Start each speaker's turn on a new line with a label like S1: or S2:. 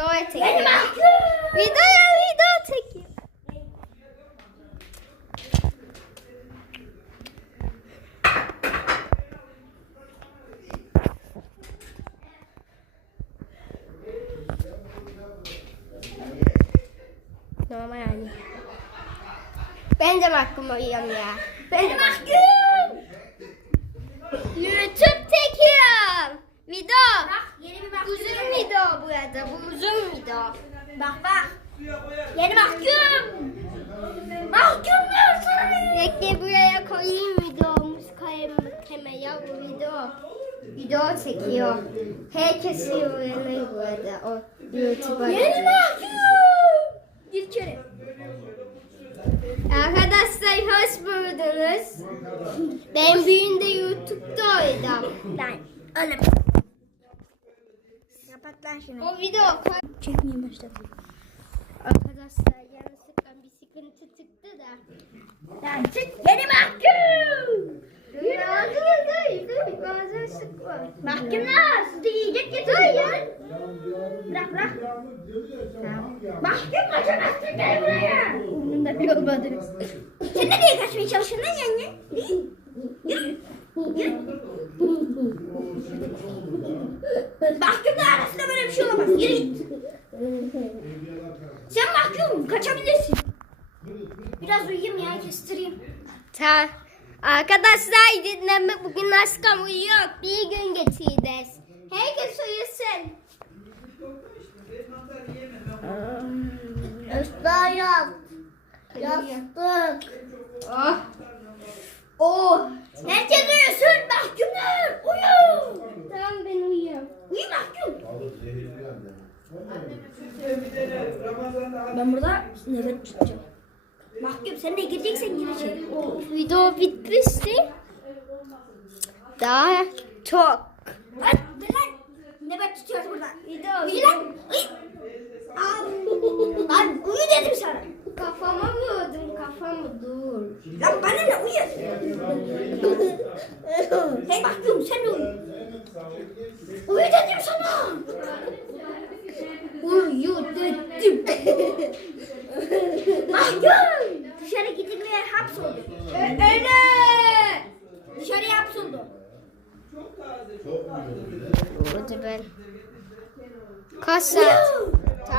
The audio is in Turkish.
S1: Video çekiyor.
S2: Beni mahkum.
S1: Videoya video çekiyor. Normal yani. Ben de mahkum oluyorum ya. Ben de mahkum. YouTube çekiyorum. Video.
S2: Bak yeni bir mahkum.
S1: Uzun video bu arada. Bu uzun video.
S2: Bak bak. Yeni mahkum. Mahkumlar sana.
S1: Bekle buraya koyayım videomuz kameraya bu video. Video çekiyor. Herkes öğrenir bu arada o YouTube'a.
S2: Yeni mahkum. Gir içeri.
S1: Arkadaşlar hoş buldunuz. Ben büyüğünde YouTube'da oynadım.
S2: Lan öyle. Kapat lan şunu.
S1: O video
S2: Çekmeye başladım.
S1: Arkadaşlar yanlışlıkla bir sıkıntı çıktı da.
S2: Lan çık. Yeni mahkum.
S1: Dur dur dur dur. Sıkma.
S2: Mahkumlar sizi yiyecek getiriyor. Bırak bırak. Mahkum kaçamazsın gel buraya. Umurumda bile olmadı. Sen nereye kaçmaya çalışıyorsun lan yani? Yürü. Yürü. Mahkumlar arasında böyle bir şey olamaz. Yürü git. Sen mahkum kaçabilirsin. Biraz uyuyayım ya kestireyim.
S1: Ta Arkadaşlar dinleme bugün aşkım uyuyor. Bir gün geçireceğiz. Herkes uyusun.
S2: Üstler yaz. Yastık.
S1: Oh.
S2: Oh. Herkes uyusun mahkumlar. Uyu.
S1: Tamam ben
S2: Uyu mahkum. Ben burada nöbet tutacağım. Mahkum sen de gireceksen gireceksin.
S1: Video bitmişti. Daha çok.
S2: Hadi lan. Nöbet tutuyoruz burada.
S1: Video.
S2: Uyu lan. Uyu. Lan uyu dedim sana.
S1: Kafama vurdum kafamı dur.
S2: Lan bana ne uyu. Hey mahkum sen de uyu. Uyu dedim sana.
S1: Uyu dedim.
S2: Mahkum. Dışarı gidilmeye hapsoldu.
S1: Öyle.
S2: Dışarıya hapsoldu.
S3: Çok de?
S1: Hadi ben. Kaç saat?